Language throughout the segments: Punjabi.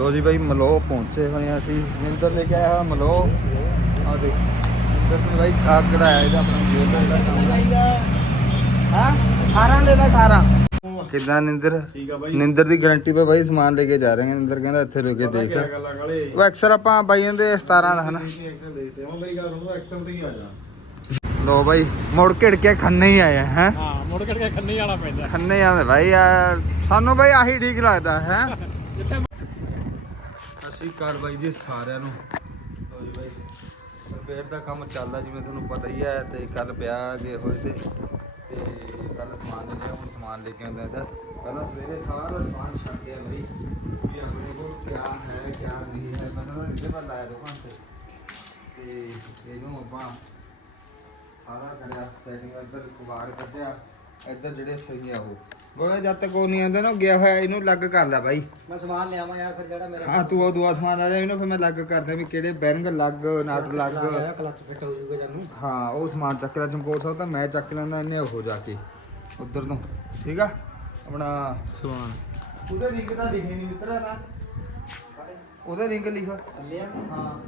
ਲੋ ਜੀ ਬਾਈ ਮਲੋ ਪਹੁੰਚੇ ਹੋਏ ਆ ਅਸੀਂ। ਨਿੰਦਰ ਲੈ ਕੇ ਆਇਆ ਮਲੋ। ਆ ਦੇਖ ਨਿੰਦਰ ਨੇ ਬਾਈ ਆ ਕਢਾਇਆ ਇਹਦਾ ਆਪਣਾ ਜੇਬ ਦਾ ਕੰਮ। ਹਾਂ? 18 ਲੈ ਲੈ 18 ਕਿੱਦਾਂ ਨਿੰਦਰ? ਨਿੰਦਰ ਦੀ ਗਾਰੰਟੀ ਪੇ ਬਾਈ ਸਮਾਨ ਲੈ ਕੇ ਜਾ ਰਹੇ ਹਾਂ। ਨਿੰਦਰ ਕਹਿੰਦਾ ਇੱਥੇ ਰੁਕ ਕੇ ਦੇਖ। ਉਹ ਅਕਸਰ ਆਪਾਂ ਬਾਈਆਂ ਦੇ 17 ਦਾ ਹਨਾ? ਹਾਂ ਤੇ ਹੀ ਲੋ ਬਾਈ ਮੁੜ ਘਿੜ ਕੇ ਖੰਨੇ ਹੀ ਆਏ ਹੈ? ਹਾਂ ਮੁੜ ਕੇ ਖੰਨੇ ਜਾਣਾ ਪੈਂਦਾ। ਖੰਨੇ ਆਉਂਦੇ ਬਾਈ ਸਾਨੂੰ ਬਾਈ ਆਹੀ ਠੀਕ ਲੱਗਦਾ ਹੈ? ਜਿੱਥੇ ਅਸੀਂ ਕਾਰ ਬਾਈ ਜੀ ਸਾਰਿਆਂ ਨੂੰ। ਲਓ ਜੀ ਬਾਈ ਰਿਪੇਅਰ ਦਾ ਕੰਮ ਚੱਲਦਾ ਜਿਵੇਂ ਤੁਹਾਨੂੰ ਪਤਾ ਹੀ ਹੈ ਤੇ ਕੱਲ ਵਿਆਹ ਗਏ ਹੋਏ ਤੇ ਤੇ ਕੱਲ ਸਮਾਨ ਲੈ ਲਿਆ ਹੁਣ ਸਮਾਨ ਲੈ ਕੇ ਆਉਂਦਾ ਇਹਦਾ। ਪਹਿਲਾਂ ਸਵੇਰੇ ਸਾਰਾ ਸਮਾਨ ਛੱਡ ਗਿਆ ਬਾਈ ਕਿ ਆਪਣੇ ਕੋਲ ਕਿਆ ਹੈ, ਕਿਆ ਨਹੀਂ ਹੈ ਮੈਨੂੰ ਤਾਂ ਇਹਦੇ ਪਰ ਲਾਇਆ ਦੁਕਾਨ ਤੇ ਤੇ ਇਹਨੂੰ ਆਪਾਂ ਸਾਰਾ ਕਰਿਆ ਸੈਟਿੰਗ ਇੱਧਰ ਕੁਬਾੜ ਕੱਢਿਆ, ਇੱਧਰ ਜਿਹੜੇ ਸਹੀ ਆ ਉਹ। ਗੋਲੇ ਜਦ ਤੱਕ ਉਹ ਨਹੀਂ ਆਉਂਦਾ ਨਾ ਉਹ ਗਿਆ ਹੋਇਆ ਇਹਨੂੰ ਲੱਗ ਕਰ ਲੈ ਬਾਈ। ਮੈਂ ਸਮਾਨ ਲਿਆਵਾਂ ਯਾਰ ਫਿਰ ਜਿਹੜਾ ਮੇਰਾ ਹਾਂ ਤੂੰ ਉਹ ਦੁਆ ਸਮਾਨ ਆ ਜਾ ਇਹਨੂੰ ਫਿਰ ਮੈਂ ਲੱਗ ਕਰਦਾ ਵੀ ਕਿਹੜੇ ਬੈਰਿੰਗ ਲੱਗ ਨਟ ਲੱਗ ਕਲਚ ਫਿੱਟ ਹੋ ਜਾਊਗਾ ਜਾਨੂੰ ਹਾਂ ਉਹ ਸਮਾਨ ਚੱਕ ਲੈ ਚਮਕੌਰ ਸਾਹਿਬ ਤਾਂ ਮੈਂ ਚੱਕ ਲੈਂਦਾ ਇਹਨੇ ਉਹ ਜਾ ਕੇ ਉਧਰ ਤੋਂ। ਠੀਕ ਆ? ਆਪਣਾ ਸਮਾਨ। ਉਹਦੇ ਰਿੰਗ ਤਾਂ ਲਿਖੇ ਨਹੀਂ ਮਿੱਤਰਾ ਨਾ ਉਹਦੇ ਰਿੰਗ ਲਿਖ। ਲਿਆ ਹਾਂ।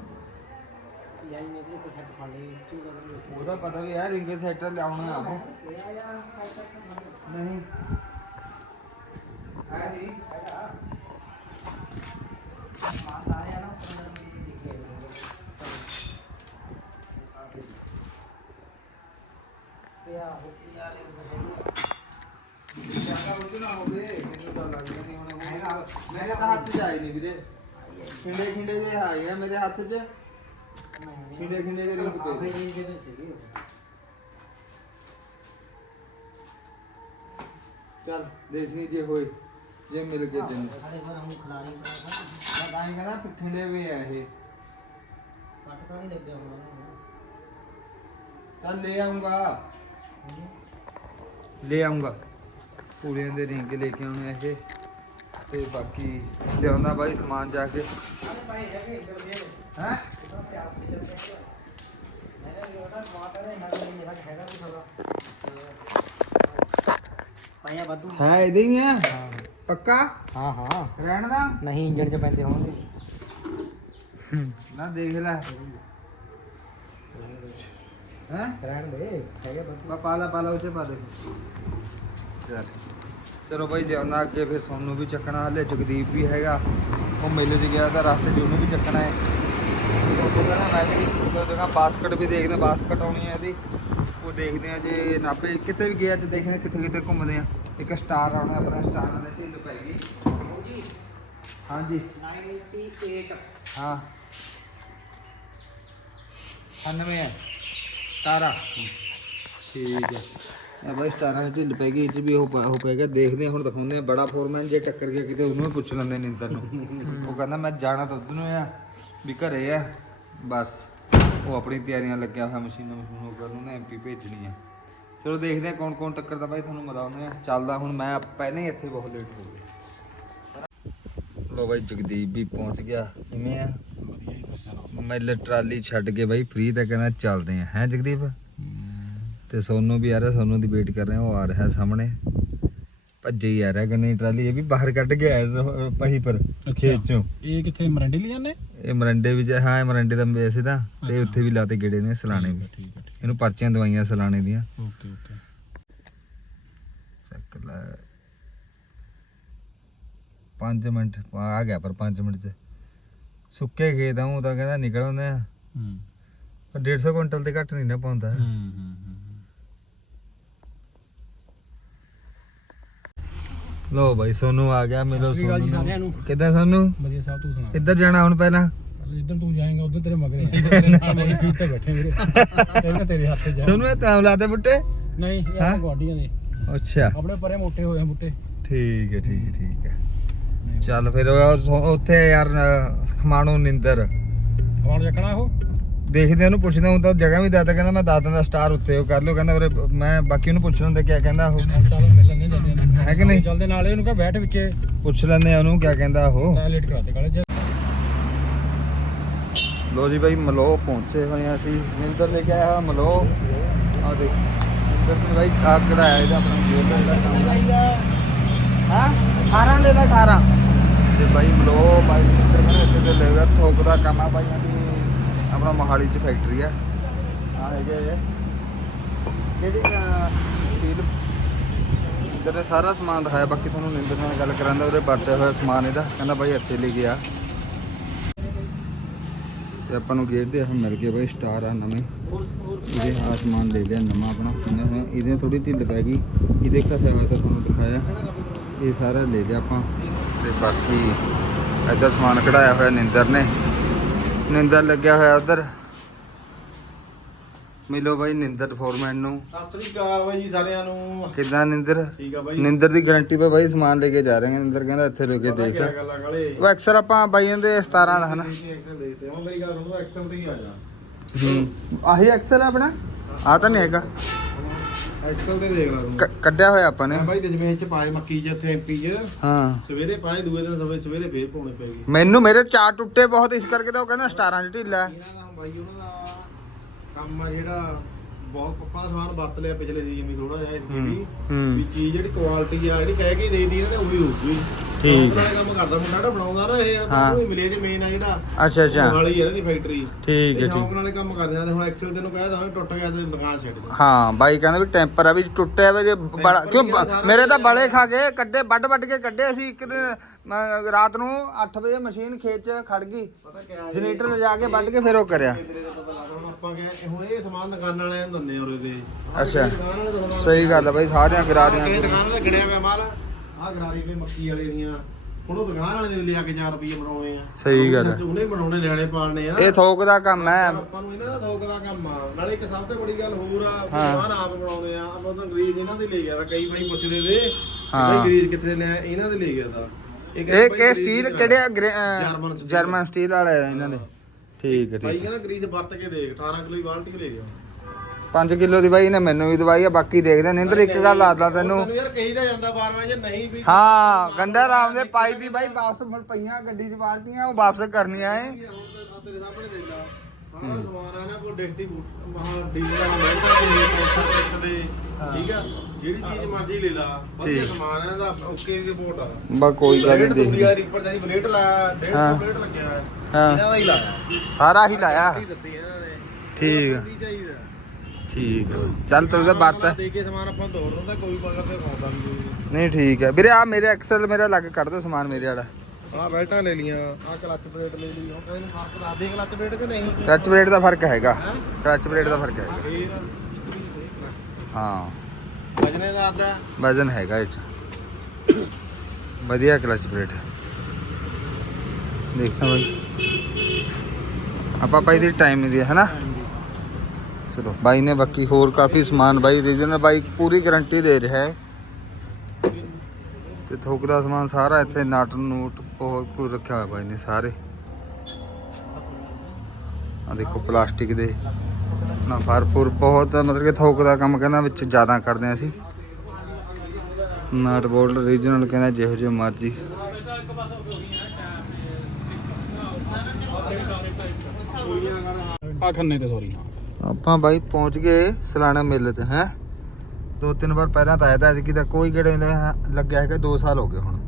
ਯਾਈ ਮੈਂ ਤੇ ਸੈੱਟ ਫੜ ਲਈ ਤੂੰ ਗੱਲ ਉਹਦਾ ਪਤਾ ਵੀ ਹੈ ਰਿੰਗ ਸੈਟ ਲਿਆਉਣਾ ਆ। ਨਹੀਂ ਹੈ ਨਹੀਂ ਜ਼ਿਆਦਾ ਉੱਚ ਨਾ ਹੋਵੇ ਮੈਨੂੰ ਤਾਂ ਲੱਗਦਾ ਨਹੀਂ ਹੁਣ ਉਹ- ਮੇਰੇ ਤਾਂ ਹੱਥ 'ਚ ਆਈ ਨਹੀਂ ਵੀਰੇ ਖਿੰਡੇ ਖਿੰਡੇ ਜੇ ਆਏ ਆ ਮੇਰੇ ਹੱਥ 'ਚ ਖਿੰਡੇ ਖਿੰਡੇ ਦੇ ਰਿੰਗ ਤੇ ਜੀ ਦੇ ਸੀਗੀ ਚੱਲ ਦੇਖਣੀ ਜੇ ਹੋਏ। ਜੇ ਮਿਲ ਗਏ ਤੈਨੂੰ। ਸਾਡੇ ਘਰ ਨੂੰ ਖਿਲਾੜੀ ਮੈਂ ਤਾਂ ਹੀ ਕਹਿੰਦਾ ਖਿੰਡੇ ਵੀ ਆ ਇਹ। ਕੱਟ ਤਾਂ ਨਹੀਂ ਲੱਗਿਆ ਹੋਣਾ। ਚੱਲ ਲੈ ਆਉਂਗਾ ਲੈ ਆਉਂਗਾ ਪੂੜੀਆਂ ਦੇ ਰਿੰਗ ਲੈ ਕੇ ਆਉਣੇ ਇਹ। ਤੇ ਬਾਕੀ ਲਿਆਉਂਦਾ ਬਾਈ ਸਮਾਨ ਜਾ ਕੇ। ਹੈ? ਪਾਇਆ ਵਾਧੂ ਹੈ ਇਹਦੇ ਹੀ ਆ? ਪੱਕਾ? ਹਾਂ ਹਾਂ। ਰਹਿਣ ਦਾ? ਨਹੀਂ ਇੰਜਣ ਚ ਪੈਂਦੇ ਹੋਣਗੇ। ਨਾ ਦੇਖ ਲੈ। ਹੈ? ਰਹਿਣ ਦੇ ਹੈਗੇ ਵਾਧੂ ਪਾ ਪਾ ਲਾ ਪਾ ਲਾ ਉੱਚੇ ਪਾ ਦੇ। ਚੱਲ। ਚਲੋ ਬਾਈ ਲਿਆਉਣਾ ਅੱਗੇ ਫਿਰ ਸੋਨੂੰ ਵੀ ਚੱਕਣਾ। ਹਲੇ ਜਗਦੀਪ ਵੀ ਹੈਗਾ। ਉਹ ਮੇਲੇ 'ਚ ਗਿਆ ਤਾਂ ਰਸਤੇ 'ਚ ਉਹਨੂੰ ਵੀ ਚੱਕਣਾ ਹੈ। ਉਹ ਕਹਿੰਦਾ ਮੈਂ ਵੀ ਉਹ ਜਗ੍ਹਾ ਬਾਸਕਟ ਵੀ ਦੇਖਦੇ ਬਾਸਕਟ ਆਉਣੀ ਹੈ ਇਹਦੀ। ਉਹ ਦੇਖਦੇ ਆ ਜੇ ਨਾਭੇ ਕਿਤੇ ਵੀ ਗਿਆ ਤੇ ਦੇਖਦੇ ਆ ਕਿੱਥੇ ਕਿੱਥੇ ਘੁੰਮਦੇ ਆ ਇੱਕ ਸਟਾਰ ਆਉਣਾ ਆਪਣਾ ਸਟਾਰਾਂ ਦੇ ਢਿੱਲ ਪੈ ਗਈ ਜੀ ਹਾਂਜੀ 98 ਹਾਂ। 98 ਹੈ। ਤਾਰਾ ਠੀਕ ਹੈ। ਇਹ ਬਾਈ ਸਤਾਰਾਂ ਦੀ ਢਿੱਲ ਪੈ ਗਈ ਇਹ 'ਚ ਵੀ ਉਹ ਪ- ਉਹ ਪੈ ਗਿਆ। ਦੇਖਦੇ ਹਾਂ ਹੁਣ ਦਿਖਾਉਂਦੇ ਆ ਬੜਾ ਫੋਰਮੈਨ ਜੇ ਟੱਕਰ ਗਿਆ ਕਿਤੇ ਉਹਨੂੰ ਵੀ ਪੁੱਛ ਲੈਂਦੇ ਨਿੰਦਰ ਨੂੰ। ਉਹ ਕਹਿੰਦਾ ਮੈਂ ਜਾਣਾ ਤਾਂ ਉਧਰ ਨੂੰ ਆ ਵੀ ਘਰੇ ਆ। ਬਸ। ਉਹ ਆਪਣੀ ਤਿਆਰੀਆਂ ਲੱਗਿਆ ਹੋਇਆ ਮਸ਼ੀਨਾਂ ਮਸ਼ੀਨ ਕਰਨ ਨੂੰ ਨਾ ਐਮਪੀ ਭੇਜਣੀ ਆ ਚਲੋ ਦੇਖਦੇ ਆ ਕੌਣ ਕੌਣ ਟੱਕਰਦਾ। ਬਾਈ ਤੁਹਾਨੂੰ ਮਦਾਉਂਦੇ ਆ ਚੱਲਦਾ ਹੁਣ ਮੈਂ ਪਹਿਲਾਂ ਹੀ ਇੱਥੇ ਬਹੁਤ ਲੇਟ ਹੋ ਗਿਆ ਲੋ ਬਾਈ ਜਗਦੀਪ ਵੀ ਪਹੁੰਚ ਗਿਆ। ਕਿਵੇਂ ਆ? ਮੈਲੇ ਟਰਾਲੀ ਛੱਡ ਕੇ ਬਾਈ ਫ੍ਰੀ ਤਾਂ ਕਹਿੰਦਾ ਚੱਲਦੇ ਆ। ਹੈ ਜਗਦੀਪ? ਤੇ ਸੋਨੂੰ ਵੀ ਆ ਰਿਹਾ ਸੋਨੂੰ ਦੀ ਵੇਟ ਕਰ ਰਹੇ ਆ ਉਹ ਆ ਰਿਹਾ ਸਾਹਮਣੇ। ਭੱਜੇ ਆ ਰਿਹਾ ਕਿ ਨਹੀਂ ਟਰਾਲੀ ਇਹ ਵੀ ਬਾਹਰ ਕੱਢ ਕੇ ਆਇਆ ਪਹੀ ਪਰ ਖੇਤ ਚੋਂ। ਇਹ ਕਿੱਥੇ ਮਰੰਡੀ ਲਈ ਜਾਂਦੇ? ਇਹ ਮਰੰਡੇ ਵਿੱਚ ਹਾਂ ਇਹ ਮਰੰਡੇ ਦਾ ਵੈਸੇ ਤਾਂ ਤੇ ਉੱਥੇ ਵੀ ਲਾਤੇ ਗੇੜੇ ਨੇ ਸਲਾਣੇ ਵੀ। ਇਹਨੂੰ ਪਰਚੀਆਂ ਦਵਾਈਆਂ ਸਲਾਣੇ ਦੀਆਂ ਓਕੇ ਓਕੇ ਚੱਕ ਲੈ 5 ਮਿੰਟ ਆ ਗਿਆ ਪਰ 5 ਮਿੰਟ ਚ। ਸੁੱਕੇ ਖੇਤ ਆ ਉਹ ਤਾਂ ਕਹਿੰਦਾ ਨਿਕਲ ਆਉਂਦੇ ਆ। ਹੂੰ। ਪਰ 150 ਕੁਇੰਟਲ ਤੇ ਘੱਟ ਨਹੀਂ ਨਾ ਪਾਉਂਦਾ। ਹੂੰ ਹੂੰ ਲੋ ਬਾਈ ਸੋਨੂੰ ਆ ਗਿਆ ਮਿਲੋ ਸੋਨੂੰ। ਕਿੱਦਾਂ ਸੋਨੂੰ? ਵਧੀਆ ਸਾਹਿਬ ਤੂੰ ਸੁਣਾ। ਇੱਧਰ ਜਾਣਾ ਹੁਣ ਪਹਿਲਾਂ? ਇਧਰ ਤੂੰ ਜਾਏਗਾ ਉਧਰ ਤੇਰੇ ਮਗਰੇ ਤੇਰੇ ਨਾਲ ਮੇਰੀ ਸੀਟ ਤੇ ਬੈਠੇ ਵੀਰੇ। ਇਹ ਤੇਰੇ ਹੱਥ ਜਾ ਸੋਨੂੰ ਇਹ ਤਾਂ ਲਾਤੇ ਬੁੱਟੇ। ਨਹੀਂ ਇਹ ਗੋਡੀਆਂ ਦੇ। ਅੱਛਾ। ਆਪਣੇ ਪਰੇ ਮੋਟੇ ਹੋਏ ਆ ਬੁੱਟੇ। ਠੀਕ ਹੈ ਠੀਕ ਹੈ ਠੀਕ ਹੈ। ਚੱਲ ਫਿਰ ਉਹ ਸੋ- ਉੱਥੇ ਯਾਰ ਅਹ, ਖਮਾਣੋ ਨਿੰਦਰ। ਖਵਾਲ ਚੱਕਣਾ ਉਹ? ਦੇਖਦੇ ਆ ਉਹਨੂੰ ਪੁੱਛਦਾ ਹੁਣ ਤਾਂ ਜਗ੍ਹਾ ਵੀ ਦੱਸਦਾ ਕਹਿੰਦਾ ਮੈਂ ਦੱਸ ਦਿੰਦਾ ਸਟਾਰ ਉੱਤੇ ਉਹ ਕਰ ਲਓ ਕਹਿੰਦਾ ਉਰੇ ਮੈਂ ਬਾਕੀ ਉਹਨੂੰ ਪੁੱਛ ਲੈਂਦਾ ਕਿਆ ਕਹਿੰਦਾ ਉਹ ਚੱਲ ਜਾਂਦੇ ਹੈ ਕਿ ਨਹੀਂ? ਚੱਲਦੇ ਨਾਲੇ ਉਹਨੂੰ ਕਹ ਬੈਠ ਵਿੱਚੇ। ਪੁੱਛ ਲੈਂਦੇ ਆ ਉਹਨੂੰ ਕਿਆ ਕਹਿੰਦਾ ਉਹ। ਟਾਇਲਟ ਕਰਾਤੇ ਕਾਲੇ ਜੇ। ਲੋ ਜੀ ਬਾਈ ਮਲੋ ਪਹੁੰਚੇ ਹੋਏ ਆ ਅਸੀਂ। ਨਿੰਦਰ ਲੈ ਕੇ ਆਇਆ ਹੋਇਆ ਮਲੋ। ਆ ਦੇਖ ਨਿੰਦਰ ਨੇ ਬਾਈ ਆ ਕਢਾਇਆ ਇਹਦਾ ਆਪਣਾ ਜੇਬ ਦਾ ਕੰਮ। ਹਾਂ? 18 ਲੈ ਲੈ 18 ਤੇ ਬਾਈ ਬਲੋ, ਬਾਈ ਮਿੱਤਰ ਕਹਿੰਦੇ ਇੱਥੇ ਤੇ ਲੇਗਾ ਥੋਕ ਦਾ ਕੰਮ ਆ ਬਾਈਆਂ ਦੀ ਆਪਣਾ ਮੋਹਾਲੀ ਚ ਫੈਕਟਰੀ ਆ। ਆ ਹੈਗੇ ਇਹ। ਸਟੀਲ ਇੱਧਰ ਇਹ ਸਾਰਾ ਸਮਾਨ ਦਿਖਾਇਆ, ਬਾਕੀ ਤੁਹਾਨੂੰ ਨਿੰਦਰ ਨਾਲ ਗੱਲ ਕਰਾਂਦਾ ਉਹਦੇ ਵਰਤਿਆ ਹੋਇਆ ਸਮਾਨ ਇਹਦਾ। ਕਹਿੰਦਾ ਬਾਈ ਇੱਥੇ ਲੈ ਗਿਆ ਤੇ ਆਪਾਂ ਨੂੰ ਗੇਟ ਦੇ ਹੁਣ ਮਿਲ ਗਏ ਬਾਈ ਸਟਾਰ ਆ ਨਵੇਂ। ਇਹਦੇ ਆ ਲੈ ਲਿਆ, ਨਵਾਂ ਆਪਣਾ। ਇਹਦੇ ਥੋੜੀ ਢਿੱਲ ਪੈ ਗਈ। ਇਹਦੇ ਘਸਿਆ ਹੋਇਆ ਤਾਂ ਤੁਹਾਨੂੰ ਦਿਖਾਇਆ। ਇਹ ਸਾਰਾ ਲੈ ਲਿਆ ਆਪਾਂ। ਤੇ ਬਾਕੀ ਇੱਧਰ ਸਮਾਨ ਕਢਾਇਆ ਹੋਇਆ ਨਿੰਦਰ ਨੇ। ਨਿੰਦਰ ਲੱਗਿਆ ਹੋਇਆ ਉਧਰ। ਮਿਲੋ ਬਾਈ ਨਿੰਦਰ ਫੋਰਮੈਨ ਨੂੰ। ਸਤਿ ਸ੍ਰੀ ਅਕਾਲ ਬਾਈ ਜੀ ਸਾਰਿਆਂ ਨੂੰ। ਕਿੱਦਾਂ ਨਿੰਦਰ? ਠੀਕ ਆ ਬਾਈ। ਨਿੰਦਰ ਦੀ ਗਾਰੰਟੀ 'ਤੇ ਬਾਈ ਸਮਾਨ ਲੈ ਕੇ ਜਾ ਰਹੇ ਹਾਂ। ਨਿੰਦਰ ਕਹਿੰਦਾ ਇੱਥੇ ਰੁਕੇ ਪਤਾ ਦੇਖ। ਉਹ ਅਕਸਰ ਆਪਾਂ ਬਾਈਆਂ ਦੇ 17 ਦਾ ਹਨਾ? ਦੇਖਦੇ ਹਾਂ ਮੇਰੀ ਗੱਲ ਨੂੰ ਐਕਸਲ ਤੇ ਹੀ ਆ ਜਾ ਹੂੰ। ਆਹੀ ਐਕਸਲ ਆਪਣਾ? ਆ ਤਾਂ ਨਹੀਂ ਹੈਗਾ। ਐਕਸਲ ਤੇ ਦੇਖ ਲਾ ਤੂੰ। ਕ- ਕੱਢਿਆ ਹੋਇਆ ਆਪਾਂ ਨੇ। ਮੈਂ ਬਾਈ ਦਜਮੇਸ਼ ਚ ਪਾਏ ਮੱਕੀ ਚ ਇੱਥੇ ਐਮਪੀ ਚ। ਹਾਂ। ਸਵੇਰੇ ਪਾਏ ਦੂਏ ਦਿਨ ਸਵੇਰੇ ਸਵੇਰੇ ਫੇਰ ਪਾਉਣੇ ਪੈ ਗਏ। ਮੈਨੂੰ ਮੇਰੇ ਚਾਰ ਟੁੱਟੇ ਬਹੁਤ ਇਸ ਕਰਕੇ ਤਾਂ ਉਹ ਕਹਿੰਦਾ 17 ਚ ਢਿੱਲਾ ਹੈ। ਇਹਨਾਂ ਦਾ ਹੁਣ ਬਾਈ ਉਹਨਾਂ ਦਾ ਕੰਮ ਆ ਜਿਹੜਾ ਬਹੁਤ ਪੱਪਾ ਸਮਾਨ ਵਰਤ ਲਿਆ ਪਿਛਲੇ ਸੀਜ਼ਨ ਵੀ ਥੋੜਾ ਜਿਹਾ ਇੱਥੇ ਵੀ ਹੂੰ। ਵੀ ਚੀਜ਼ ਜਿਹੜੀ ਕੁਆਲਿਟੀ ਆ ਜਿਹੜੀ ਕਹਿ ਕੇ ਦੇਦੀ ਇਹਨਾਂ ਨੇ ਉਹੀ ਹੋਊਗੀ। ਠੀਕ। ਉਹਨਾਂ ਕੰਮ ਕਰਦਾ ਮੁੰਡਾ ਜਿਹੜਾ ਬਣਾਉਂਦਾ ਨਾ ਇਹ ਹਾਂ। ਉਹ ਮਿਲੇ ਜੇ ਮੇਨ ਆ ਜਿਹੜਾ। ਅੱਛਾ ਅੱਛਾ। ਵਾਲੀ ਹੈ ਇਹਦੀ ਫੈਕਟਰੀ ਠੀਕ ਹੈ ਠੀਕ। ਨਾਲੇ ਕੰਮ ਕਰਦੇ ਆ ਤੇ ਹੁਣ ਐਕਸਲ ਤੈਨੂੰ ਕਹਿਦਾ ਟੁੱਟ ਗਿਆ ਤੇ ਦੁਕਾਨ ਛੱਡ ਦੇ। ਹਾਂ ਬਾਈ ਕਹਿੰਦਾ ਵੀ ਟੈਂਪਰ ਆ ਵੀ ਟੁੱਟਿਆ ਵੇ ਜੇ ਬੜਾ ਕਿਉਂ ਮੇਰੇ ਤਾਂ ਬੜੇ ਖਾ ਗਏ ਕੱਢੇ ਵੱਡ ਵੱਡ ਕੇ ਕੱਢੇ ਅਸੀਂ ਇੱਕ ਦਿਨ। ਮੈਂ ਰਾਤ ਨੂੰ 8 ਵਜੇ ਮਸ਼ੀਨ ਖੇਤ 'ਚ ਖੜ ਗਈ। ਪਤਾ ਕਿਆ ਹੈ ਜਨਰੇਟਰ ਲਿਜਾ ਕੇ ਵੱਢ ਕੇ ਫਿਰ ਉਹ ਕਰਿਆ। ਮੇਰੇ ਦਾ ਪਤਾ ਲੱਗਦਾ ਹੁਣ ਆਪਾਂ ਕਹੇ ਹੁਣ ਇਹ ਸਮਾਨ ਦੁਕਾਨ ਵਾਲਿਆਂ ਨੂੰ ਦਿੰਦੇ ਔਰ ਇਹਦੇ ਅੱਛਾ। ਦੁਕਾਨ ਵਾਲੇ ਤਾਂ ਸਮਾਨ ਸਹੀ ਗੱਲ ਆ ਬਾਈ ਸਾਰਿਆਂ ਕਿਸੇ ਦਿਆਂ ਦੁਕਾਨ ਵਾਲੇ ਗਿਣਿਆ ਪਿਆ ਮਾਲ? ਆਹ ਗਰਾਰੀ ਪਈ ਮੱਕੀ ਵਾਲੇ ਦੀਆਂ। ਹੁਣ ਉਹ ਦੁਕਾਨ ਵਾਲੇ ਨੇ ਲਿਆ ਕੇ 4 ਰੁਪਏ ਬਣਾਉਣੇ ਆ। ਸਹੀ ਗੱਲ। ਸੱਚ ਉਹਨੇ ਬਣਾਉਣੇ ਨਿਆਣੇ ਪਾਲਣੇ ਆ। ਇਹ ਥੋਕ ਦਾ ਕੰਮ ਹੈ। ਆਪਾਂ ਨੂੰ ਇਹਨਾਂ ਦਾ ਥੋਕ ਦਾ ਕੰਮ ਆ। ਨਾਲੇ ਇੱਕ ਸਭ ਤੋਂ ਬੜੀ ਗੱਲ ਹੋਰ ਆ ਹਾਂ। ਦੁਕਾਨ ਆਪ ਬਣਾਉਂਦੇ ਆ। ਆਪਾਂ ਤਾਂ ਗਰੀਬ ਇਹਨਾਂ ਦੇ ਲੈ ਗਿਆ ਤਾਂ ਕਈ ਭਾਈ ਪੁੱਛਦੇ ਦੇ ਹਾਂ। ਭਾਈ ਗਰੀਬ ਕਿੱਥੇ ਨੇ ਇਹਨਾਂ ਦੇ ਲੈ ਗਿਆ ਤਾਂ। ਇਹ ਗਰੀਬ ਸਟੀਲ ਕਿਹੜੇ ਜਰਮਨ ਸਟੀਲ ਵਾਲੇ ਆ ਇਹਨਾਂ ਦੇ। ਠੀਕ ਹੈ ਠੀਕ ਕਹਿੰਦਾ ਗਰੀਬ ਵਰਤ ਕੇ ਦੇਖ 18 ਕਿਲੋ ਦੀ ਬਾਲਟੀ ਲੈ ਗਿਆ। 5 ਕਿਲੋ ਦੀ ਬਾਈ ਨੇ ਮੈਨੂੰ ਵੀ ਦਵਾਈ ਆ ਬਾਕੀ ਦੇਖਦੇ। ਨਿੰਦਰ ਇੱਕ ਗੱਲ ਆਦਾ ਤੈਨੂੰ। ਤੈਨੂੰ ਯਾਰ ਕਹੀਦਾ ਜਾਂਦਾ ਬਾਰ ਵਾਰ ਜੇ ਨਹੀਂ ਵੀ ਹਾਂ ਗੰਡਾ ਰਾਮ ਦੇ ਪਾਈ ਦੀ ਬਾਈ ਵਾਪਸ ਮੁੜ ਪਈਆਂ ਗੱਡੀ 'ਚ ਬਾਲਟੀਆਂ ਉਹ ਵਾਪਸ ਕਰਨੀਆਂ ਏ ਹੁਣ ਤਾਂ ਤੇਰੇ ਸਾਹਮਣੇ ਦੇਖ ਲਾ ਸਾਰਾ ਸਮਾਨ ਆ ਨਾ ਕੋਈ ਡਿਸਟ੍ਰੀਬਿਊਟ ਮਹਾ ਡੀਲਰ ਦਾ ਮਹਿੰਗਾ ਦੇ ਸੌਸਰ ਦੇ ਠੀਕ ਆ? ਜਿਹੜੀ ਚੀਜ਼ ਮਰਜ਼ੀ ਲੈ ਲਾ ਵਧੀਆ ਠੀਕ। ਸਮਾਨ ਆ ਇਹਦਾ ਓਕੇ ਦੀ ਰਿਪੋਰਟ ਆ। ਬਾ ਕੋਈ ਗੱਲ ਨਹੀਂ ਰੇਟ ਦੁਨੀਆ ਦੇਖ ਦੀ ਰਿਪਰ ਦਾ ਬਲੇਟ ਲਾਇਆ 150 ਹਾਂ। ਬਲੇਟ ਲੱਗਿਆ। ਹੋਇਆ। ਹਾਂ। ਇਹਨਾਂ ਦਾ ਹੀ ਲਾਇਆ। ਸਾਰਾ ਹੀ ਲਾਇਆ। ਗੱਡੀ ਦਿੱਤੀ ਇਹਨਾਂ ਨੇ। ਠੀਕ ਆ। ਕੀ ਚਾਹੀਦਾ। ਠੀਕ ਹੈ ਚੱਲ ਤੂੰ ਤਾਂ ਬਾਤ ਦੇ ਕੇ ਸਮਾਨ ਆਪਾਂ ਨੂੰ ਤੋੜ ਦਿੰਦਾ ਕੋਈ ਬਗਰ ਤੇ ਖਾਉਂਦਾ ਵੀ ਕੋਈ। ਨਹੀਂ ਠੀਕ ਹੈ ਵੀਰੇ ਆ ਮੇਰੇ ਐਕਸਲ ਮੇਰਾ ਲੱਗ ਕੱਢ ਦੋ ਸਮਾਨ ਮੇਰੇ ਵਾਲਾ। ਆ ਬੈਲਟਾਂ ਲੈ ਲੀਆਂ ਆ ਕਲੱਚ ਪਲੇਟ ਲੈ ਲਈ ਹੁਣ ਤੈਨੂੰ ਫ਼ਰਕ ਦੱਸ ਦੇ ਕਲੱਚ ਪਲੇਟ ਕਿ ਨਹੀਂ? ਕਲਚ ਪਲੇਟ ਦਾ ਫ਼ਰਕ ਹੈਗਾ। ਕਲਚ ਪਲੇਟ ਦਾ ਫ਼ਰਕ ਹੈਗਾ। ਹਾਂ। ਵਜਨੇ ਦਾ ਆਦਾ ਵਜਨ ਹੈਗਾ ਇਹ ਚ। ਵਧੀਆ ਕਲਚ ਪਲੇਟ ਦੇਖਦਾ ਬਾਈ। ਆਪਾਂ ਪਾਈ ਦੀ ਟਾਈਮ ਦੀ ਹੈ ਨਾ ਚਲੋ ਬਾਈ ਨੇ ਬਾਕੀ ਹੋਰ ਕਾਫੀ ਸਮਾਨ ਬਾਈ ਰੀਜਨਲ ਬਾਈ ਪੂਰੀ ਗਾਰੰਟੀ ਦੇ ਰਿਹਾ ਹੈ। ਤੇ ਥੋਕ ਦਾ ਸਮਾਨ ਸਾਰਾ ਇੱਥੇ ਨਟ ਨੂਟ ਬਹੁਤ ਕੁਝ ਰੱਖਿਆ ਹੋਇਆ ਬਾਈ ਨੇ ਸਾਰੇ। ਆ ਦੇਖੋ ਪਲਾਸਟਿਕ ਦੇ। ਨਾ ਫਰਫੁਰ ਬਹੁਤ ਮਤਲਬ ਕਿ ਥੋਕ ਦਾ ਕੰਮ ਕਹਿੰਦਾ ਵਿੱਚ ਜ਼ਿਆਦਾ ਕਰਦੇ ਆ ਅਸੀਂ। ਨਟ ਬੋਲਟ ਰੀਜਨਲ ਕਹਿੰਦਾ ਜਿਹੋ ਜਿਹੇ ਮਰਜ਼ੀ। ਆ ਖੰਨੇ ਤੇ ਸੌਰੀ ਆਪਾਂ ਬਾਈ ਪਹੁੰਚ ਗਏ ਸਲਾਣਾ ਮੇਲੇ ਤੇ ਹੈ? ਦੋ ਤਿੰਨ ਵਾਰ ਪਹਿਲਾਂ ਤਾਂ ਆਇਆ ਤਾਂ ਐਤਕੀ ਤਾਂ ਕੋਈ ਗੇੜੇ ਲੱਗਿਆ ਹੈਗਾ 2 ਸਾਲ ਹੋ ਗਏ ਹੁਣ।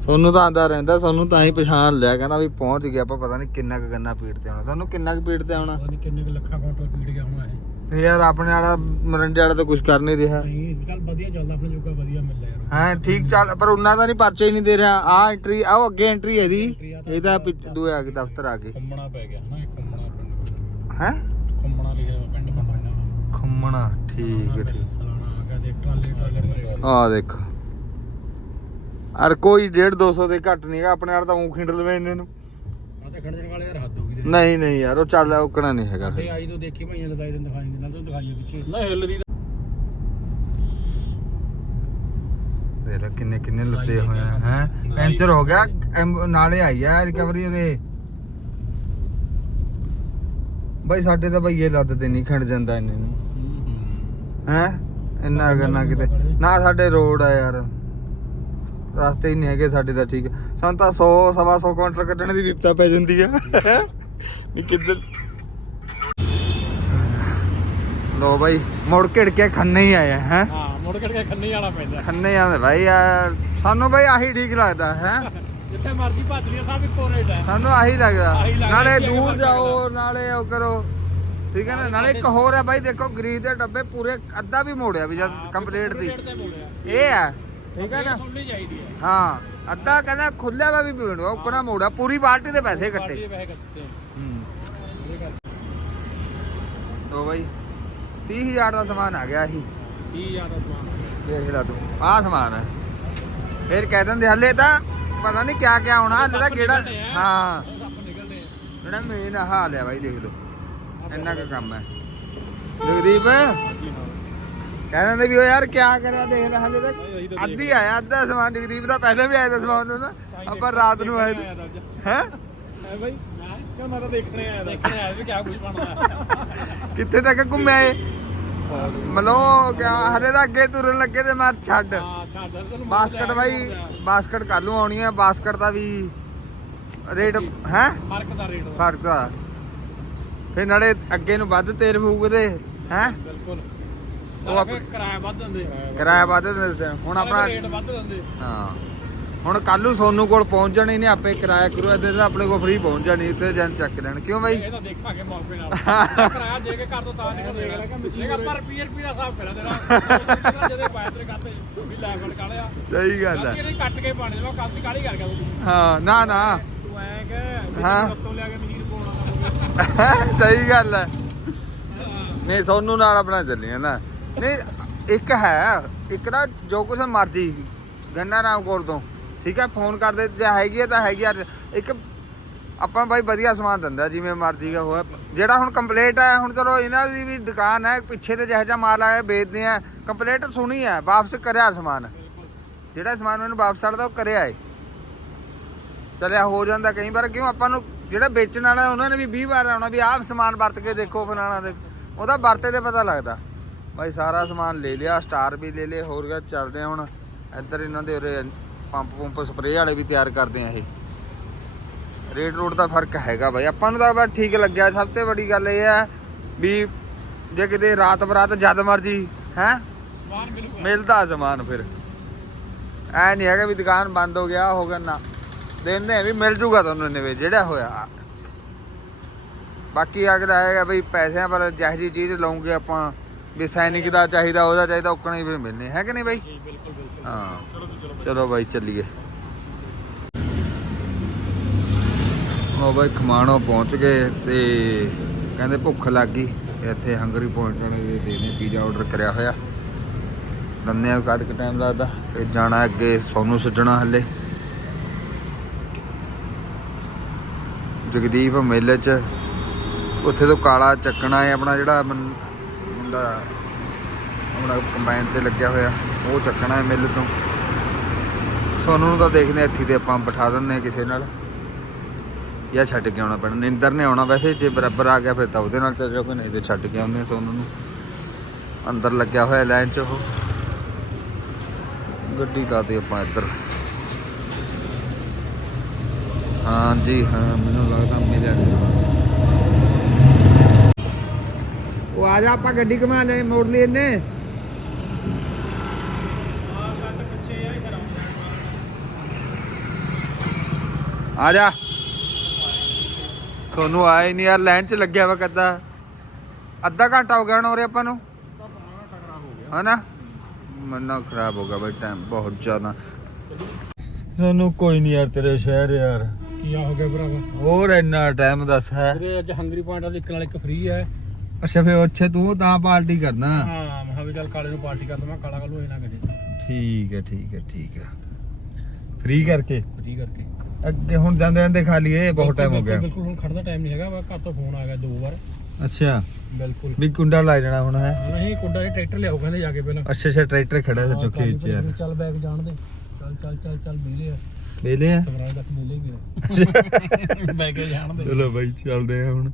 ਸੋਨੂੰ ਤਾਂ ਆਂਦਾ ਰਹਿੰਦਾ ਸੋਨੂੰ ਤਾਂ ਹੀ ਪਛਾਣ ਲਿਆ ਕਹਿੰਦਾ ਵੀ ਪਹੁੰਚ ਗਿਆ ਆਪਾਂ ਪਤਾ ਨਹੀਂ ਕਿੰਨਾ ਕੁ ਗੰਨਾ ਪੀੜ ਤੇ ਆਉਣਾ। ਸਾਨੂੰ ਕਿੰਨਾ ਕੁ ਪੀੜ ਤੇ ਆਉਣਾ? ਪਤਾ ਨਹੀਂ ਕਿੰਨੇ ਕੁ ਲੱਖਾਂ ਕਾਊਂਟਰ ਪੀੜ ਗਿਆ ਹੋਣਾ ਇਹ। ਯਾਰ ਆਪਣੇ ਵਾਲਾ ਮਰੰਡੇ ਵਾਲਾ ਤਾਂ ਕੁਝ ਕਰ ਨਹੀਂ ਰਿਹਾ। ਨਹੀਂ ਚੱਲ ਵਧੀਆ ਚੱਲਦਾ ਆਪਣੇ ਜੋਗਾ ਵਧੀਆ ਮਿਲਦਾ ਯਾਰ। ਹਾਂ ਠੀਕ ਚੱਲ ਪਰ ਉਹਨਾਂ ਦਾ ਨਹੀਂ ਪਰਚਾ ਹੀ ਨਹੀਂ ਦੇ ਰਿਹਾ। ਆ ਐਂਟਰੀ ਆ ਅੱਗੇ ਐਂਟਰੀ ਹੈ ਦੀ ਇਹਦਾ ਪਿੱਛ- ਦੂਏ ਆ ਕੇ ਦਫ਼ਤਰ ਆ ਗਏ। ਖੰਮਣਾ ਪੈ ਗਿਆ ਹਨਾ ਇਹ ਖੰਮਣਾ ਪਿੰਡ ਹੈ? ਖੰਮਣਾ ਲਿਖਿਆ ਹੋਇਆ ਪਿੰਡ ਪੰਡਾ ਖੰਮਣਾ ਠੀਕ ਹੈ ਠੀਕ। ਸਲਾਣਾ ਆ ਗਿਆ ਦੇਖ ਟਰਾਲੇ ਟਰਾਲੇ ਆ ਦੇਖ। ਅਰ ਕੋਈ 1.5 200 ਦੇ ਘੱਟ ਨਹੀਂ ਹੈਗਾ ਆਪਣੇ ਵਾਲਾ ਤਾਂ ਉਹ ਖਿੰਡ ਲਵੇ ਇਹਨੇ ਨੂੰ। ਆ ਤੇ ਖੰਡਣ ਵਾਲੇ ਯਾਰ ਹੱਦ ਹੋ ਗਈ ਨਹੀਂ ਨਹੀਂ ਯਾਰ ਉਹ ਚੱਲ ਉਕਣਾ ਨਹੀਂ ਹੈਗਾ। ਤੇ ਫਿਰ ਆਈ ਤੋਂ ਦੇਖੀ ਭਾਈਆਂ ਲਦਾਈ ਦਿਨ ਦਿਖਾਈ ਦਿੰਦਾ ਤੂੰ ਦਿਖਾਈਏ ਪਿੱਛੇ। ਨਾ ਹਿੱਲਦੀ ਦੇਖ ਲੈ ਕਿੰਨੇ ਕਿੰਨੇ ਲੱਦੇ ਹੋਏ ਆ ਹੈ? ਪੈਂਚਰ ਹੋ ਗਿਆ ਐਮ- ਨਾਲੇ ਆਈ ਆ ਰਿਕਵਰੀ ਉਹਦੇ। ਬਾਈ ਸਾਡੇ ਤਾਂ ਬਈਏ ਲੱਦ ਤੇ ਨਹੀਂ ਖਿੰਡ ਜਾਂਦਾ ਇਹਨੇ ਨੂੰ। ਹੈ ਇੰਨਾ ਕਰਨਾ ਕਿਤੇ। ਨਾ ਸਾਡੇ ਰੋਡ ਆ ਯਾਰ। ਰਸਤੇ ਹੀ ਨਹੀਂ ਹੈਗੇ ਸਾਡੇ ਤਾਂ ਠੀਕ। ਸਾਨੂੰ ਤਾਂ 100 ਸਵਾ 100 ਕੁਇੰਟਲ ਕੱਢਣ ਦੀ ਵਿਪਤਾ ਪੈ ਜਾਂਦੀ ਆ। ਵੀ ਕਿੱਧਰ ਲੋ ਬਾਈ ਮੁੜ ਘਿੜ ਕੇ ਖੰਨੇ ਹੀ ਆਇਆ ਹੈ? ਹਾਂ ਮੁੜ ਕੇ ਕੇ ਖੰਨੇ ਵਾਲਾ ਪੈਂਦਾ। ਖੰਨੇ ਜਾਂਦੇ ਭਾਈ ਯਾਰ ਸਾਨੂੰ ਭਾਈ ਆਹੀ ਠੀਕ ਲੱਗਦਾ ਹੈ? ਜਿੱਥੇ ਮਰਜ਼ੀ ਭੱਜ ਲਈ ਸਭ ਇੱਕੋ ਰੇਟ ਹੈ ਸਾਨੂੰ ਆਹੀ ਲੱਗਦਾ। ਨਾਲੇ ਦੂਰ ਜਾਓ ਨਾਲੇ ਉਹ ਕਰੋ। ਠੀਕ ਹੈ ਨਾ? ਨਾਲੇ ਇੱਕ ਹੋਰ ਹੈ ਭਾਈ ਦੇਖੋ ਗਰੀਬ ਦੇ ਡੱਬੇ ਪੂਰੇ ਅੱਧਾ ਵੀ ਮੋੜਿਆ ਵੀ ਜਦ ਕੰਪਲੀਟ ਦੀ ਇਹ ਹੈ ਠੀਕ ਹੈ ਨਾ? ਸੁਣਨੀ ਚਾਹੀਦੀ ਹੈ। ਹਾਂ ਅੱਧਾ ਕਹਿੰਦਾ ਖੁੱਲਿਆ ਵਾ ਵੀ ਪੀਣ ਉਕਣਾ ਮੋੜਿਆ ਪੂਰੀ ਬਾਲਟੀ ਦੇ ਪੈਸੇ ਕੱਟੇ। ਪੈਸੇ ਹੂੰ। ਤੋ 30000 ਦਾ ਸਮਾਨ ਆ ਗਿਆ ਸੀ। 20000 ਦਾ ਸਮਾਨ ਆ। ਦੇਖ ਲੈ ਤੂੰ ਆਹ ਸਮਾਨ ਹੈ ਫਿਰ ਕਹਿ ਦਿੰਦੇ ਹਲੇ ਤਾਂ ਪਤਾ ਨਹੀਂ ਕਿਆ ਕਿਆ ਹੋਣਾ ਹਲੇ ਤਾਂ ਕਿਹੜਾ ਹਾਂ। ਆ। ਜਿਹੜਾ ਮੇਨ ਹਾਲ ਹੈ ਬਾਈ ਦੇਖ ਲਓ। ਇੰਨਾ ਕੁ ਕੰਮ ਹੈ। ਜਗਦੀਪ। ਹਾਂਜੀ ਹਾਂ ਕਹਿ ਦਿੰਦੇ ਵੀ ਉਹ ਯਾਰ ਕਿਆ ਕਰਿਆ ਦੇਖ ਲੈ ਹਲੇ ਤੱਕ ਅੱਧੀ ਆਇਆ ਅੱਧਾ ਸਮਾਨ ਜਗਦੀਪ ਦਾ ਪਹਿਲੇ ਵੀ ਆਇਆ ਸਮਾਨ ਨੂੰ ਨਾ ਆਪਾਂ ਰਾਤ ਨੂੰ ਆਏ ਹੈ? ਹੈ ਬਾਈ ਮੈਂ ਕਿਉਂ ਮੈਂ ਤਾਂ ਦੇਖਣੇ ਆਇਆ ਦੇਖਣੇ ਆਇਆ ਵੀ ਕਿਆ ਕੁਝ ਬਣਦਾ। ਕਿੱਥੇ ਤੱਕ ਘੁੰਮਿਆ ਏ ਮਲੋ ਕਿਆ ਹਲੇ ਤਾਂ ਅੱਗੇ ਤੁਰਨ ਲੱਗੇ ਤੇ ਮੈਂ ਛੱਡ। ਬਾਸਕਟ ਬਾਈ ਬਾਸਕਟ ਕੱਲ ਨੂੰ ਆਉਣੀ ਹੈ ਬਾਸਕਟ ਦਾ ਵੀ ਰੇਟ ਹੈ? ਫ਼ਰਕ ਦਾ ਰੇਟ। ਦਾ ਫ਼ਰਕ ਦਾ। ਫਿਰ ਨਾਲੇ ਅੱਗੇ ਨੂੰ ਵੱਧ ਤੇਲ ਫੂਕਦੇ ਹੈ? ਬਿਲਕੁਲ। ਉਹ ਉਹ ਆਪ- ਕਿਰਾਇਆ ਵੱਧ ਦਿੰਦੇ। ਕਿਰਾਇਆ ਵੱਧ ਦਿੰਦੇ ਨੇ। ਹੁਣ ਆਪਣਾ ਰੇਟ ਵੱਧ ਦਿੰਦੇ। ਹਾਂ। ਹੁਣ ਕੱਲ ਨੂੰ ਸੋਨੂ ਕੋਲ ਪਹੁੰਚ ਜਾਣੀ ਨੇ ਆਪੇ ਕਿਰਾਇਆ ਕਰੂ ਇਹਦੇ ਤਾਂ ਆਪਣੇ ਕੋਲ ਫ੍ਰੀ ਪਹੁੰਚ ਜਾਣੀ ਉੱਥੇ ਜਨ ਚੱਕ ਲੈਣ। ਕਿਉਂ ਬਾਈ? ਇਹ ਤਾਂ ਦੇਖਾਂਗੇ ਮੌਕੇ ਨਾਲ। ਕਿਰਾਇਆ ਦੇ ਕੇ ਕਰ ਦੋ ਤਾਂ ਨਹੀਂ ਦੇਖ ਲੈ ਕਿ ਮਸ਼ੀਨ ਪਰ ਰੁਪਏ ਦਾ ਹਿਸਾਬ ਕਰਾ ਦੇਣਾ ਜਿਹਦੇ ਪਾਇਆ ਤੇਰੇ ਖਾਤੇ ਵੀ ਲੈ ਫੜ ਕਾਲਿਆ ਸਹੀ ਗੱਲ ਹੈ ਜਿਹੜੀ ਕੱਟ ਕੇ ਪਾਣੀ ਦੇ ਕਾਸੀ ਕਾਲੀ ਕਰ ਗਿਆ ਤੂੰ ਹਾਂ ਨਾ ਨਾ। ਤੂੰ ਐ ਕਿ ਹਾਂ। ਉੱਤੋਂ ਲਿਆ ਕੇ ਮਸ਼ੀਨ ਪਾਉਣਾ। ਸਹੀ ਗੱਲ ਹੈ। ਨਹੀਂ ਸੋਨੂ ਨਾਲ ਆਪਣਾ ਚੱਲੀਆਂ ਨਾ। ਨਹੀਂ, ਇੱਕ ਹੈ, ਇੱਕ ਨਾ ਜੋ ਕੁਛ ਮਰਜ਼ੀ, ਗੰਨਾ ਰਾਮ ਰਾਮਕੋਟ ਤੋਂ, ਠੀਕ ਹੈ ਫੋਨ ਕਰਦੇ, ਜੇ ਹੈਗੀ ਹੈ ਤਾਂ ਹੈਗੀ ਆ ਇੱਕ ਆਪਾਂ ਬਾਈ ਵਧੀਆ ਸਮਾਨ ਦਿੰਦਾ, ਜਿਵੇਂ ਮਰਜ਼ੀ ਦਾ ਹੋਇਆ। ਜਿਹੜਾ ਹੁਣ ਕੰਪਲੀਟ ਹੈ, ਹੁਣ ਚਲੋ ਇਹਨਾਂ ਦੀ ਵੀ ਦੁਕਾਨ ਹੈ, ਪਿੱਛੇ ਤੇ ਜਿਹੋ ਜਿਹਾ ਮਾਲ ਆਇਆ, ਵੇਚਦੇ ਆ ਕੰਪਲੀਟ ਸੁਣੀ ਹੈ, ਵਾਪਸ ਕਰਿਆ ਸਮਾਨ। ਜਿਹੜਾ ਸਮਾਨ ਮੈਨੂੰ ਵਾਪਸ ਆੜਦਾ ਉਹ ਕਰਿਆ ਏ। ਚਲਿਆ, ਹੋ ਜਾਂਦਾ ਕਈ ਵਾਰ, ਕਿਉਂ ਆਪਾਂ ਨੂੰ ਜਿਹੜਾ ਵੇਚਣ ਵਾਲਾ, ਉਹਨਾਂ ਨੇ ਵੀ 20 ਵਾਰ ਆਉਣਾ, ਵੀ ਆਹ ਸਮਾਨ ਵਰਤ ਕੇ ਦੇਖੋ, ਫਲਾਣਾ ਦੇ, ਉਹਦਾ ਵਰਤੇ ਤੇ ਪਤਾ ਲੱਗਦਾ। ਬਾਈ ਸਾਰਾ ਸਮਾਨ ਲੈ ਲਿਆ, ਸਟਾਰ ਵੀ ਲੈ ਲਏ, ਹੋਰ ਕਿਆ ਚੱਲਦੇ ਆ ਹੁਣ। ਇੱਧਰ ਇਹਨਾਂ ਦੇ ਉਰੇ ਪੰਪ ਪੰਪ ਸਪਰੇਅ ਵਾਲੇ ਵੀ ਤਿਆਰ ਕਰਦੇ ਆ ਇਹ। ਰੇਟ ਰੋਡ ਦਾ ਫ਼ਰਕ ਹੈਗਾ ਭਾਈ ਆਪਾਂ ਨੂੰ ਤਾਂ ਬਸ ਠੀਕ ਲੱਗਿਆ। ਸਭ ਤੋਂ ਵੱਡੀ ਗੱਲ ਇਹ ਹੈ ਵੀ ਜੇ ਕਿਤੇ ਰਾਤ ਬਰਾਤ ਜਦ ਮਰਜ਼ੀ, ਹੈ? ਮਿਲਦਾ ਸਮਾਨ ਫਿਰ। ਐ ਨਹੀਂ ਹੈਗਾ ਵੀ ਦੁਕਾਨ ਬੰਦ ਹੋ ਗਿਆ ਹੋ ਗਿਆ ਨਾ। ਦਿੰਦੇ ਆ ਵੀ ਮਿਲ ਜੂਗਾ ਤੁਹਾਨੂੰ ਇੰਨੇ ਵਿੱਚ, ਜਿਹੜਾ ਹੋਇਆ। ਬਾਕੀ ਅਗਲਾ ਹੈਗਾ ਬਈ ਪੈਸਿਆਂ ਪਰ ਜਿਹੋ ਜਿਹੀ ਚੀਜ਼ ਲਾਉਂਗੇ ਆਪਾਂ ਵੀ ਸੈਨਿਕ ਦਾ ਚਾਹੀਦਾ ਉਹਦਾ ਚਾਹੀਦਾ ਉਕਣਾ ਫਿਰ ਮਿਲਨੇ ਹੈ ਕਿ ਨਹੀਂ ਬਾਈ? ਹਾਂ। ਚਲੋ ਬਾਈ। ਚੱਲੀਏ। ਉਹ ਬਾਈ ਖਮਾਣੋ ਪਹੁੰਚ ਗਏ ਤੇ ਕਹਿੰਦੇ ਭੁੱਖ ਲੱਗ ਗਈ। ਇੱਥੇ ਹੰਗਰੀ ਪੁਆਇੰਟ ਵਾਲੇ ਦੇ ਦੇਨੇ ਪੀਜ਼ਾ ਆਰਡਰ ਕਰਿਆ ਹੋਇਆ। ਲੰਨੇ ਆ ਕਦ ਕ ਟਾਈਮ ਲੱਗਦਾ? ਤੇ ਜਾਣਾ ਅੱਗੇ ਸੋਨੂੰ ਸੱਜਣਾ ਹੱਲੇ। ਜਗਦੀਪ ਮੇਲੇ 'ਚ ਉੱਥੇ ਤੋਂ ਕਾਲਾ ਚੱਕਣਾ ਹੈ ਆਪਣਾ ਜਿਹੜਾ ਮਨ- ਆਪਣਾ ਕੰਬਾਈਨ ਤੇ ਲੱਗਿਆ ਹੋਇਆ। ਉਹ ਚੱਕਣਾ ਹੈ ਮਿੱਲ ਤੋਂ। ਸੋਨੂੰ ਨੂੰ ਤਾਂ ਦੇਖਦੇ ਇੱਥੇ ਤੇ ਆਪਾਂ ਬਿਠਾ ਦਿੰਦੇ ਹਾਂ ਕਿਸੇ ਨਾਲ। ਜਾਂ ਛੱਡ ਕੇ ਆਉਣਾ ਪੈਣਾ। ਨਿੰਦਰ ਨੇ ਆਉਣਾ ਵੈਸੇ, ਜੇ ਬਰਾਬਰ ਆ ਗਿਆ ਫਿਰ ਤਾਂ ਉਹਦੇ ਨਾਲ ਚੱਲ ਜਾਓਗੇ ਨਹੀਂ ਤੇ ਛੱਡ ਕੇ ਆਉਂਦੇ ਸੋਨੂੰ ਨੂੰ। ਅੰਦਰ ਲੱਗਿਆ ਹੋਇਆ ਲਾਈਨ 'ਚ ਉਹ। ਗੱਡੀ ਲਾਤੇ ਆਪਾਂ ਇੱਧਰ। ਹਾਂ ਜੀ ਹਾਂ, ਮੈਨੂੰ ਲੱਗਦਾ ਮਿਲਿਆ ਉਹ ਆ ਜਾ ਆਪਾਂ ਗੱਡੀ ਘੁਮਾ ਲੈ ਮੋੜ ਲਈ ਇਹਨੇ। ਆ ਕੱਟ ਪਿੱਛੇ ਆ ਇਧਰ ਆ ਜਾ। ਸੋਨੂੰ ਆਇਆ ਹੀ ਨਹੀਂ ਯਾਰ ਲਾਈਨ 'ਚ ਲੱਗਿਆ ਵਾ ਕੱਦਾ? ਅੱਧਾ ਘੰਟਾ ਹੋ ਗਿਆ ਹੁਣ ਉਰੇ ਆਪਾਂ ਨੂੰ। ਹਨਾ? ਮੰਨਾ ਖਰਾਬ ਹੋ ਗਿਆ ਬਈ ਟਾਈਮ ਬਹੁਤ ਜ਼ਿਆਦਾ। ਸਾਨੂੰ ਕੋਈ ਨਹੀਂ ਯਾਰ ਤੇਰੇ ਸ਼ਹਿਰ ਯਾਰ। ਕੀ ਆ ਹੋ ਗਿਆ ਭਰਾਵਾ? ਹੋਰ ਇੰਨਾ ਟਾਈਮ ਦੱਸ ਹੈ। ਵੀਰੇ ਅੱਜ ਹੰਗਰੀ ਪੁਆਇੰਟ ਵਾਲੇ ਇੱਕ ਨਾਲ ਇੱਕ ਫ੍ਰੀ ਹੈ। ਅੱਛਾ ਫੇ ਉੱਥੇ ਤੂੰ ਤਾਂ ਪਾਰਟੀ ਕਰਨਾ। ਹਾਂ ਮਹਾ ਵੀ ਚੱਲ ਕਾਲੇ ਨੂੰ ਪਾਰਟੀ ਕਰ ਦਵਾਂ ਕਾਲਾ ਕੱਲ ਹੋਏ ਨਾ ਠੀਕ ਹੈ ਠੀਕ ਹੈ ਠੀਕ ਹੈ। ਫ੍ਰੀ ਕਰਕੇ? ਫ੍ਰੀ ਕਰਕੇ। ਅੱਗੇ ਹੁਣ ਜਾਂਦੇ ਜਾਂਦੇ ਖਾ ਲਈਏ ਬਹੁਤ ਟਾਈਮ ਹੋ ਗਿਆ। ਬਿਲਕੁਲ ਹੁਣ ਖੜਦਾ ਟਾਈਮ ਨਹੀਂ ਹੈਗਾ ਵਾ ਘਰ ਤੋਂ ਫੋਨ ਆ ਗਿਆ ਦੋ ਵਾਰ। ਅੱਛਾ। ਬਿਲਕੁਲ। ਵੀ ਕੁੰਡਾ ਲੱਗ ਜਾਣਾ ਹੁਣ ਹੈ? ਨਹੀਂ ਕੁੰਡਾ ਦੇ ਟਰੈਕਟਰ ਲਿਆਓ ਕਹਿੰਦੇ ਜਾ ਕੇ ਪਹਿਲਾਂ। ਅੱਛਾ ਅੱਛਾ ਟਰੈਕਟਰ ਖੜਾ ਹਾਂ, ਚੁੱਕੇ ਵਿੱਚ ਯਾਰ ਚੱਲ ਬੈਗ ਜਾਣ ਦੇ। ਚੱਲ ਚੱਲ ਚੱਲ ਚੱਲ ਮਿਲੇ ਆ। ਵੇਲੇ ਆ? ਸਵਰਾਜ ਤੱਕ ਮਿਲੇ ਗਏ ਬੈ ਕੇ ਜਾਣ ਦੇ। ਚਲੋ ਬਾਈ ਚੱਲਦੇ ਆ ਹੁਣ।